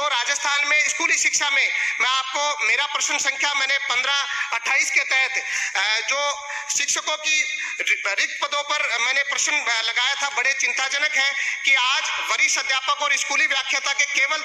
जो राजस्थान में स्कूली शिक्षा में मैं आपको मेरा प्रश्न संख्या मैंने 1528 के तहत जो शिक्षकों की रिक्त पदों पर मैंने प्रश्न लगाया था, बड़े चिंताजनक है कि आज वरिष्ठ अध्यापक और स्कूली व्याख्याता के केवल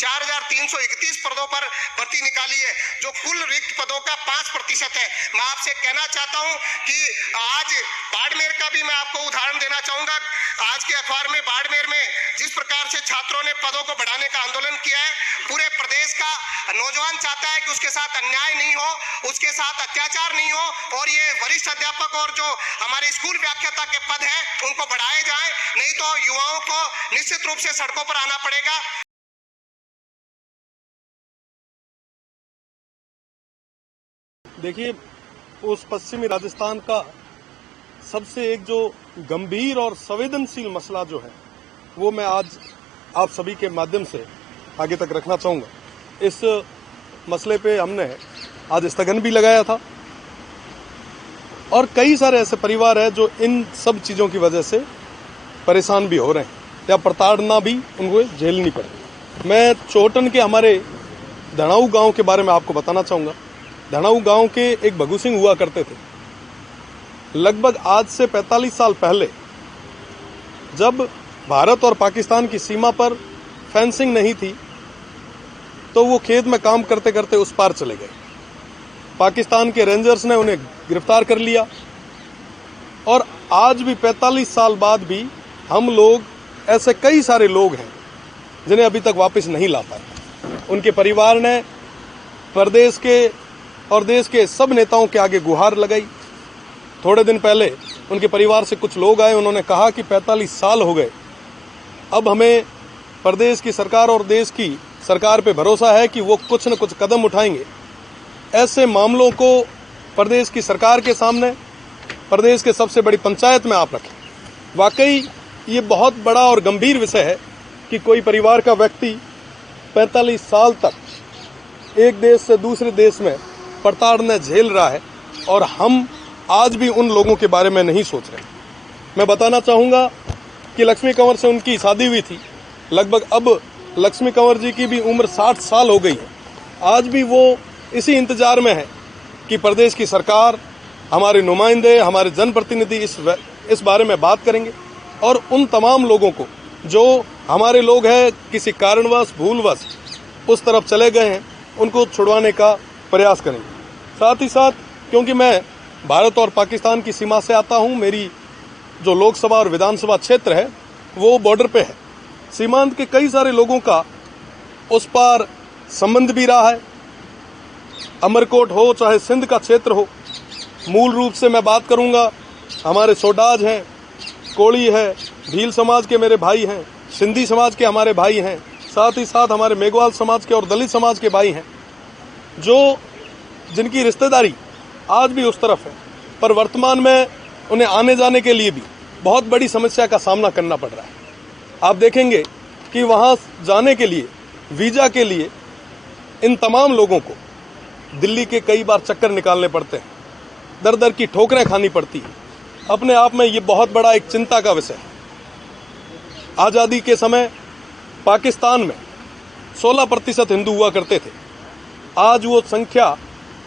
4331 पदों पर भर्ती निकाली है, जो कुल रिक्त पदों का 5% है। मैं आपसे कहना चाहता हूं कि आज बाड़मेर का भी मैं आपको उदाहरण देना चाहूंगा। आज के अखबार में बाड़मेर में जिस प्रकार से छात्रों ने पदों को बढ़ाने का आंदोलन किया है, पूरे प्रदेश का नौजवान चाहता है कि उसके साथ अन्याय नहीं हो, उसके साथ अत्याचार नहीं हो, और ये वरिष्ठ अध्यापक और जो हमारे स्कूल व्याख्याता के पद हैं उनको बढ़ाए जाएं, नहीं तो युवाओं को निश्चित रूप से सड़कों पर आना पड़ेगा। देखिए, उस पश्चिमी राजस्थान का सबसे एक जो गंभीर और संवेदनशील मसला जो है वो मैं आज आप सभी के माध्यम से आगे तक रखना चाहूँगा। इस मसले पे हमने आज स्थगन भी लगाया था और कई सारे ऐसे परिवार हैं जो इन सब चीज़ों की वजह से परेशान भी हो रहे हैं या प्रताड़ना भी उनको झेलनी पड़े। मैं चोटन के हमारे धनाऊ गांव के बारे में आपको बताना चाहूँगा। धनाऊ गांव के एक भगू सिंह हुआ करते थे। लगभग आज से 45 साल पहले जब भारत और पाकिस्तान की सीमा पर फेंसिंग नहीं थी तो वो खेत में काम करते करते उस पार चले गए। पाकिस्तान के रेंजर्स ने उन्हें गिरफ्तार कर लिया और आज भी 45 साल बाद भी हम लोग ऐसे कई सारे लोग हैं जिन्हें अभी तक वापस नहीं ला पाए। उनके परिवार ने प्रदेश के और देश के सब नेताओं के आगे गुहार लगाई। थोड़े दिन पहले उनके परिवार से कुछ लोग आए, उन्होंने कहा कि 45 साल हो गए, अब हमें प्रदेश की सरकार और देश की सरकार पे भरोसा है कि वो कुछ न कुछ कदम उठाएंगे। ऐसे मामलों को प्रदेश की सरकार के सामने, प्रदेश के सबसे बड़ी पंचायत में आप रखें। वाकई ये बहुत बड़ा और गंभीर विषय है कि कोई परिवार का व्यक्ति 45 साल तक एक देश से दूसरे देश में प्रताड़ना झेल रहा है और हम आज भी उन लोगों के बारे में नहीं सोच रहे। मैं बताना चाहूँगा कि लक्ष्मी कंवर से उनकी शादी हुई थी। लगभग अब लक्ष्मी कंवर जी की भी उम्र 60 साल हो गई है। आज भी वो इसी इंतजार में है कि प्रदेश की सरकार, हमारे नुमाइंदे, हमारे जनप्रतिनिधि इस बारे में बात करेंगे और उन तमाम लोगों को जो हमारे लोग हैं किसी कारणवश भूलवश उस तरफ चले गए हैं, उनको छुड़वाने का प्रयास करेंगे। साथ ही साथ क्योंकि मैं भारत और पाकिस्तान की सीमा से आता हूं, मेरी जो लोकसभा और विधानसभा क्षेत्र है वो बॉर्डर पे है। सीमांत के कई सारे लोगों का उस पार संबंध भी रहा है। अमरकोट हो चाहे सिंध का क्षेत्र हो, मूल रूप से मैं बात करूंगा, हमारे सोडाज हैं, कोड़ी है, भील समाज के मेरे भाई हैं, सिंधी समाज के हमारे भाई हैं, साथ ही साथ हमारे मेघवाल समाज के और दलित समाज के भाई हैं, जो जिनकी रिश्तेदारी आज भी उस तरफ है, पर वर्तमान में उन्हें आने जाने के लिए भी बहुत बड़ी समस्या का सामना करना पड़ रहा है। आप देखेंगे कि वहां जाने के लिए, वीजा के लिए इन तमाम लोगों को दिल्ली के कई बार चक्कर निकालने पड़ते हैं, दर दर की ठोकरें खानी पड़ती है। अपने आप में ये बहुत बड़ा एक चिंता का विषय है। आज़ादी के समय पाकिस्तान में 16% हिंदू हुआ करते थे। आज वो संख्या,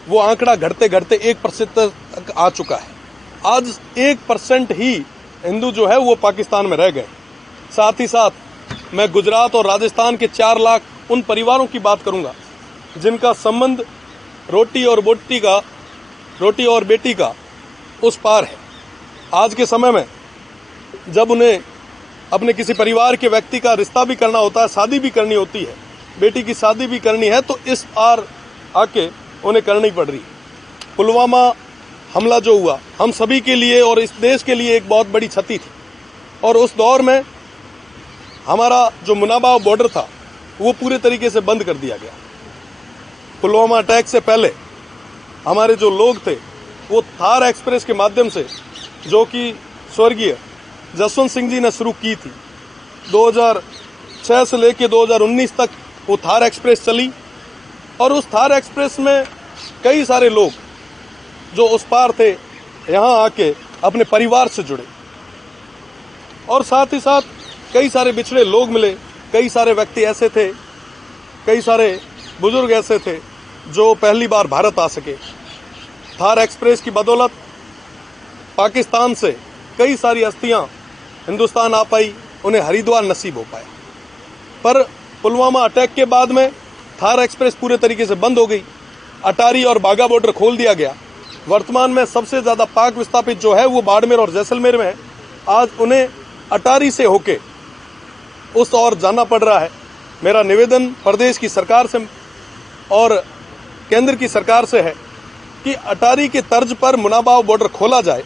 वो आंकड़ा घटते घटते 1% तक आ चुका है। आज 1% ही हिंदू जो है वो पाकिस्तान में रह गए। साथ ही साथ मैं गुजरात और राजस्थान के 4 लाख उन परिवारों की बात करूंगा जिनका संबंध रोटी और बेटी का उस पार है। आज के समय में जब उन्हें अपने किसी परिवार के व्यक्ति का रिश्ता भी करना होता है, शादी भी करनी होती है, बेटी की शादी भी करनी है, तो इस पार आके उन्हें करनी पड़ रही है। पुलवामा हमला जो हुआ हम सभी के लिए और इस देश के लिए एक बहुत बड़ी क्षति थी और उस दौर में हमारा जो मुनाबाव बॉर्डर था वो पूरे तरीके से बंद कर दिया गया। पुलवामा अटैक से पहले हमारे जो लोग थे वो थार एक्सप्रेस के माध्यम से, जो कि स्वर्गीय जसवंत सिंह जी ने शुरू की थी, 2006 से लेकर 2019 तक वो थार एक्सप्रेस चली और उस थार एक्सप्रेस में कई सारे लोग जो उस पार थे यहाँ आके अपने परिवार से जुड़े और साथ ही साथ कई सारे बिछड़े लोग मिले। कई सारे व्यक्ति ऐसे थे कई सारे बुजुर्ग ऐसे थे जो पहली बार भारत आ सके। थार एक्सप्रेस की बदौलत पाकिस्तान से कई सारी हस्तियां हिंदुस्तान आ पाई, उन्हें हरिद्वार नसीब हो पाया। पर पुलवामा अटैक के बाद में थार एक्सप्रेस पूरे तरीके से बंद हो गई। अटारी और बाघा बॉर्डर खोल दिया गया। वर्तमान में सबसे ज्यादा पाक विस्थापित जो है वो बाड़मेर और जैसलमेर में है। आज उन्हें अटारी से होके उस ओर जाना पड़ रहा है। मेरा निवेदन प्रदेश की सरकार से और केंद्र की सरकार से है कि अटारी के तर्ज पर मुनाबाव बॉर्डर खोला जाए,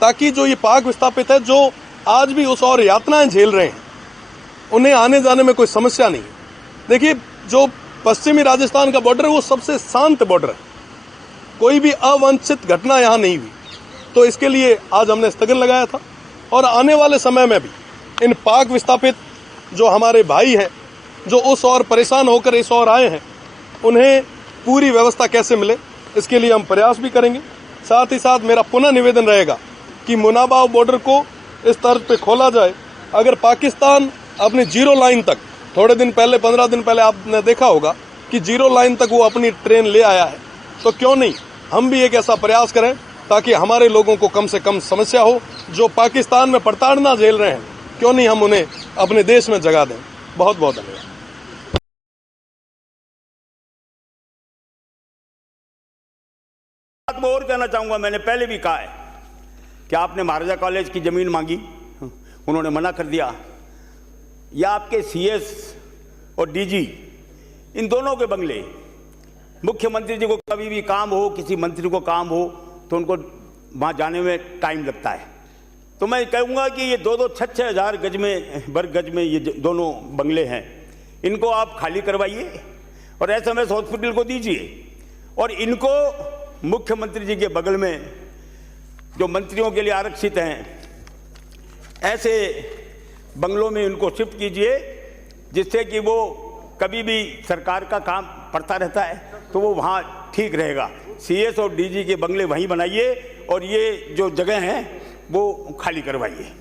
ताकि जो ये पाक विस्थापित है जो आज भी उस ओर यातनाएं झेल रहे हैं, उन्हें आने जाने में कोई समस्या नहीं है। देखिए, जो पश्चिमी राजस्थान का बॉर्डर है वो सबसे शांत बॉर्डर है, कोई भी अवांछित घटना यहाँ नहीं हुई। तो इसके लिए आज हमने स्थगन लगाया था और आने वाले समय में भी इन पाक विस्थापित जो हमारे भाई हैं, जो उस ओर परेशान होकर इस ओर आए हैं, उन्हें पूरी व्यवस्था कैसे मिले, इसके लिए हम प्रयास भी करेंगे। साथ ही साथ मेरा पुनः निवेदन रहेगा कि मुनाबाव बॉर्डर को इस तर्ज पे खोला जाए। अगर पाकिस्तान अपनी जीरो लाइन तक, थोड़े दिन पहले 15 दिन पहले आपने देखा होगा कि जीरो लाइन तक वो अपनी ट्रेन ले आया है, तो क्यों नहीं हम भी एक ऐसा प्रयास करें ताकि हमारे लोगों को कम से कम समस्या हो। जो पाकिस्तान में प्रताड़ना झेल रहे हैं, क्यों नहीं हम उन्हें अपने देश में जगह दें। बहुत बहुत धन्यवाद। मैं और कहना चाहूंगा, मैंने पहले भी कहा है कि आपने महाराजा कॉलेज की जमीन मांगी, उन्होंने मना कर दिया। या आपके सीएस और डीजी इन दोनों के बंगले, मुख्यमंत्री जी को कभी भी काम हो, किसी मंत्री को काम हो तो उनको वहां जाने में टाइम लगता है। तो मैं कहूंगा कि ये 2-2, 6-6 हज़ार गज में, वर्ग गज में ये दोनों बंगले हैं, इनको आप खाली करवाइए और एसएमएस हॉस्पिटल को दीजिए। और इनको मुख्यमंत्री जी के बगल में जो मंत्रियों के लिए आरक्षित हैं, ऐसे बंगलों में उनको शिफ्ट कीजिए, जिससे कि वो कभी भी सरकार का काम पड़ता रहता है तो वो वहाँ ठीक रहेगा। सीएस और डीजी के बंगले वहीं बनाइए और ये जो जगह हैं वो खाली करवाइए।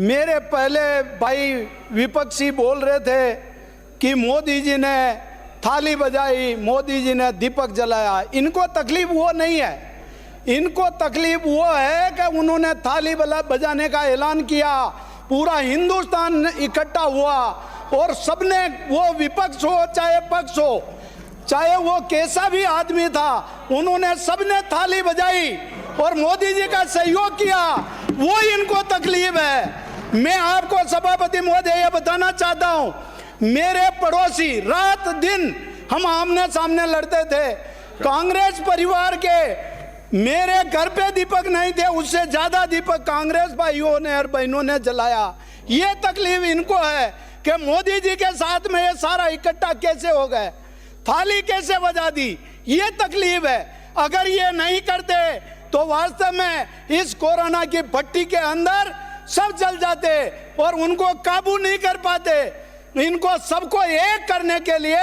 मेरे पहले भाई विपक्षी बोल रहे थे कि मोदी जी ने थाली बजाई, मोदी जी ने दीपक जलाया। इनको तकलीफ वो नहीं है, इनको तकलीफ वो है कि उन्होंने थाली बजाने का ऐलान किया, पूरा हिंदुस्तान इकट्ठा हुआ और सबने, वो विपक्ष हो चाहे पक्ष हो, चाहे वो कैसा भी आदमी था, उन्होंने सबने थाली बजाई और मोदी जी का सहयोग किया। वो इनको तकलीफ है। मैं आपको सभापति महोदय ये बताना चाहता हूं, मेरे पड़ोसी रात दिन हम आमने सामने लड़ते थे। कांग्रेस परिवार के मेरे घर पे दीपक नहीं थे, उससे ज्यादा दीपक कांग्रेस भाइयों ने और बहनों ने जलाया। ये तकलीफ इनको है कि मोदी जी के साथ में ये सारा इकट्ठा कैसे हो गए, थाली कैसे बजा दी, ये तकलीफ है। अगर ये नहीं करते तो वास्तव में इस कोरोना की भट्टी के अंदर सब जल जाते और उनको काबू नहीं कर पाते। इनको सबको एक करने के लिए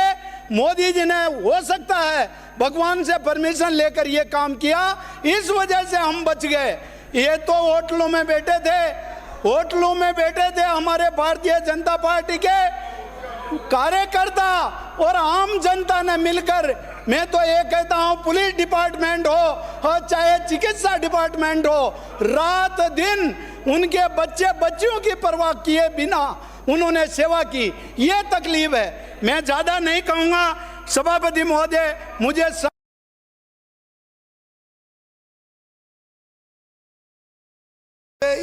मोदी जी ने, हो सकता है भगवान से परमिशन लेकर ये काम किया, इस वजह से हम बच गए। ये तो होटलों में बैठे थे, होटलों में बैठे थे हमारे भारतीय जनता पार्टी के कार्यकर्ता और आम जनता ने मिलकर। मैं तो ये कहता हूं, पुलिस डिपार्टमेंट हो और चाहे चिकित्सा डिपार्टमेंट हो, रात दिन उनके बच्चे बच्चियों की परवाह किए बिना उन्होंने सेवा की। ये तकलीफ है। मैं ज्यादा नहीं कहूंगा सभापति महोदय, मुझे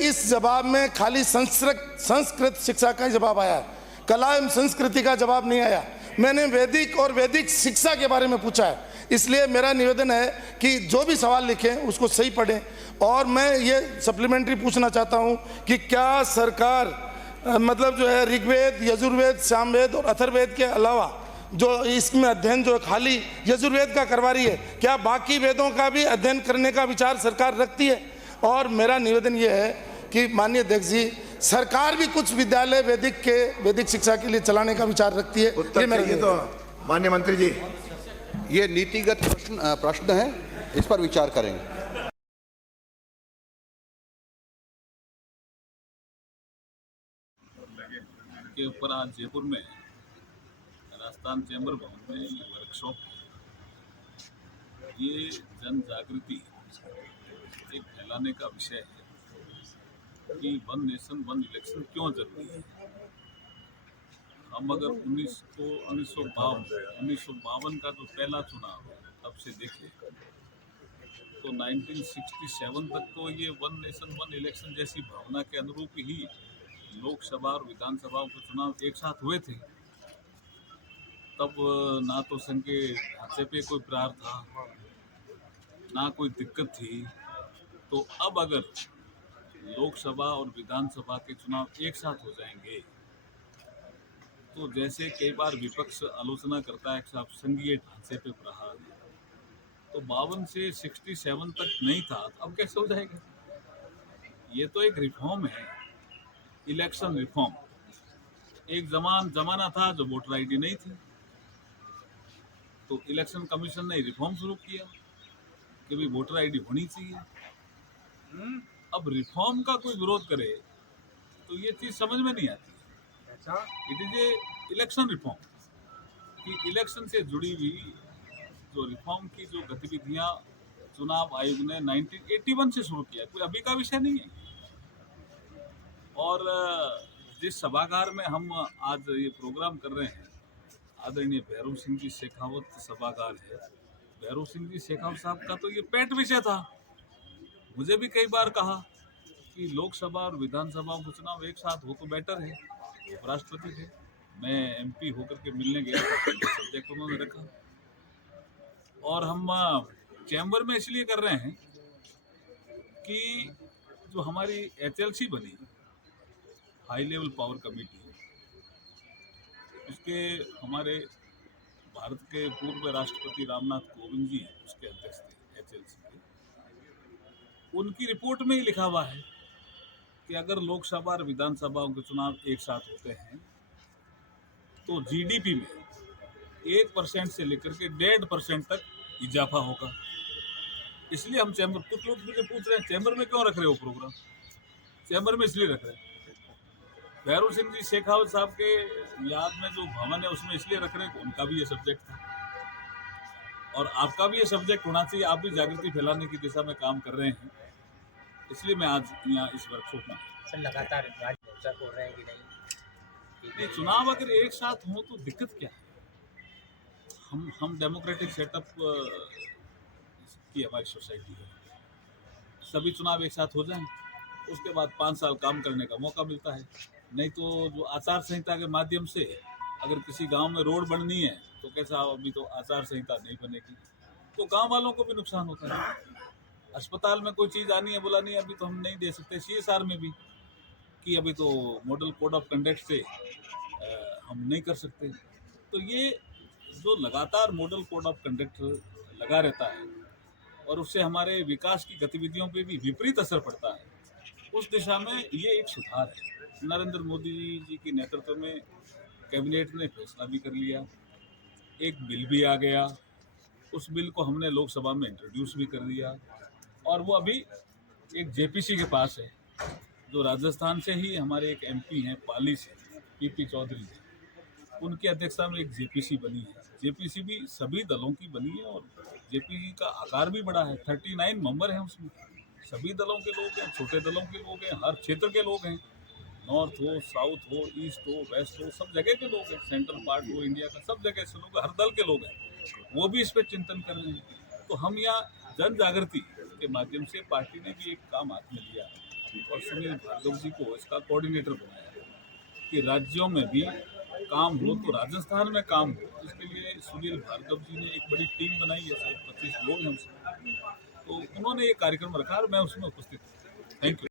इस जवाब में खाली संस्कृत शिक्षा का ही जवाब आया है, कला एवं संस्कृति का जवाब नहीं आया। मैंने वैदिक और वैदिक शिक्षा के बारे में पूछा है, इसलिए मेरा निवेदन है कि जो भी सवाल लिखें उसको सही पढ़ें। और मैं ये सप्लीमेंट्री पूछना चाहता हूं कि क्या सरकार मतलब जो है ऋग्वेद, यजुर्वेद, सामवेद और अथर्ववेद के अलावा जो इसमें अध्ययन जो खाली यजुर्वेद का करवा रही है, क्या बाकी वेदों का भी अध्ययन करने का विचार सरकार रखती है? और मेरा निवेदन ये है कि माननीय अध्यक्ष जी, सरकार भी कुछ विद्यालय वैदिक शिक्षा के लिए चलाने का विचार रखती है। ये तो माननीय मंत्री जी, ये नीतिगत प्रश्न है, इस पर विचार करेंगे। के ऊपर आज जयपुर में राजस्थान चैम्बर भवन में ये वर्कशॉप है। ये जन जागृति एक फैलाने का विषय है कि वन नेशन वन इलेक्शन क्यों जरूरी है। हम अगर 1952 का जो पहला चुनाव तब से देखें तो 1967 तक तो ये वन नेशन वन इलेक्शन जैसी भावना के अनुरूप ही लोकसभा और विधानसभा के चुनाव एक साथ हुए थे। तब ना तो संघ के ढांचे पे कोई प्रहार था, ना कोई दिक्कत थी। तो अब अगर लोकसभा और विधानसभा के चुनाव एक साथ हो जाएंगे तो जैसे कई बार विपक्ष आलोचना करता है कि साहब संघीय ढांचे पे प्रहार, तो 52 से 67 तक नहीं था, अब कैसे हो जाएगा। ये तो एक रिफॉर्म है, इलेक्शन रिफॉर्म। एक जमाना था जो वोटर आईडी नहीं थी, तो इलेक्शन कमीशन ने रिफॉर्म शुरू किया कि भाई वोटर आईडी होनी चाहिए। अब रिफॉर्म का कोई विरोध करे तो ये चीज समझ में नहीं आती। It is a election reform कि इलेक्शन से जुड़ी हुई जो रिफॉर्म की जो गतिविधियां चुनाव आयोग ने 1981 से शुरू किया, कोई अभी का विषय नहीं है। और जिस सभागार में हम आज ये प्रोग्राम कर रहे हैं, आदरणीय भैरव सिंह जी शेखावत सभागार है। भैरव सिंह जी शेखावत साहब का तो ये पेट विषय था। मुझे भी कई बार कहा कि लोकसभा और विधानसभा के चुनाव एक साथ हो तो बेटर है। उपराष्ट्रपति थे, मैं एमपी होकर के मिलने गया था, सब्जेक्ट उन्होंने रखा। और हम चैम्बर में इसलिए कर रहे हैं कि जो हमारी HLC बनी, हाई लेवल पावर कमेटी, उसके हमारे भारत के पूर्व राष्ट्रपति रामनाथ कोविंद जी उसके अध्यक्ष थे HLC के। उनकी रिपोर्ट में ही लिखा हुआ है कि अगर लोकसभा और विधानसभा के चुनाव एक साथ होते हैं तो GDP में 1% से लेकर के 1.5% तक इजाफा होगा। इसलिए हम चैम्बर, कुछ लोग मुझे पूछ रहे हैं चैम्बर में क्यों रख रहे हो प्रोग्राम। चैम्बर में इसलिए रख रहे हैं, भैरव सिंह जी शेखावत साहब के याद में जो भवन है उसमें इसलिए रख रहे हैं कि उनका भी ये सब्जेक्ट था और आपका भी ये सब्जेक्ट होना चाहिए। आप भी जागृति फैलाने की दिशा में काम कर रहे हैं, इसलिए मैं आज यहाँ इस वर्कशॉप में। सर लगातार चर्चा हो रहे हैं कि नहीं चुनाव अगर एक साथ हो तो दिक्कत क्या है। हम डेमोक्रेटिक सेटअप की हमारी सोसाइटी है, सभी चुनाव एक साथ हो जाएं, उसके बाद 5 साल काम करने का मौका मिलता है। नहीं तो जो आचार संहिता के माध्यम से अगर किसी गांव में रोड बननी है तो कैसा, अभी तो आचार संहिता नहीं बनेगी तो गांव वालों को भी नुकसान होता है। अस्पताल में कोई चीज़ आनी है बुलानी है, अभी तो हम नहीं दे सकते। CSR में भी कि अभी तो मॉडल कोड ऑफ कंडक्ट से हम नहीं कर सकते। तो ये जो लगातार मॉडल कोड ऑफ कंडक्ट लगा रहता है और उससे हमारे विकास की गतिविधियों पे भी विपरीत असर पड़ता है, उस दिशा में ये एक सुधार है। नरेंद्र मोदी जी के नेतृत्व में कैबिनेट ने फैसला भी कर लिया, एक बिल भी आ गया, उस बिल को हमने लोकसभा में इंट्रोड्यूस भी कर दिया और वो अभी एक JPC के पास है, जो राजस्थान से ही हमारे एक MP हैं पाली से, PP चौधरी जी, उनकी अध्यक्षता में एक JPC बनी है। JPC भी सभी दलों की बनी है और JPC का आकार भी बड़ा है, 39 मेंबर हैं उसमें। सभी दलों के लोग हैं, छोटे दलों के लोग हैं, हर क्षेत्र के लोग हैं, नॉर्थ हो, साउथ हो, ईस्ट हो, वेस्ट हो, सब जगह के लोग हैं, सेंट्रल पार्ट हो इंडिया का, सब जगह से लोग, हर दल के लोग हैं, वो भी इस पर चिंतन कर रहे हैं। तो हम यहाँ जन जागृति के माध्यम से पार्टी ने भी एक काम हाथ में लिया और सुनील भार्गव जी को इसका कोऑर्डिनेटर बनाया कि राज्यों में भी काम हो तो राजस्थान में काम हो। इसके लिए सुनील भार्गव जी ने एक बड़ी टीम बनाई है, 25 लोग हैं उसमें, तो उन्होंने ये कार्यक्रम रखा और मैं उसमें उपस्थित हूँ। Thank you.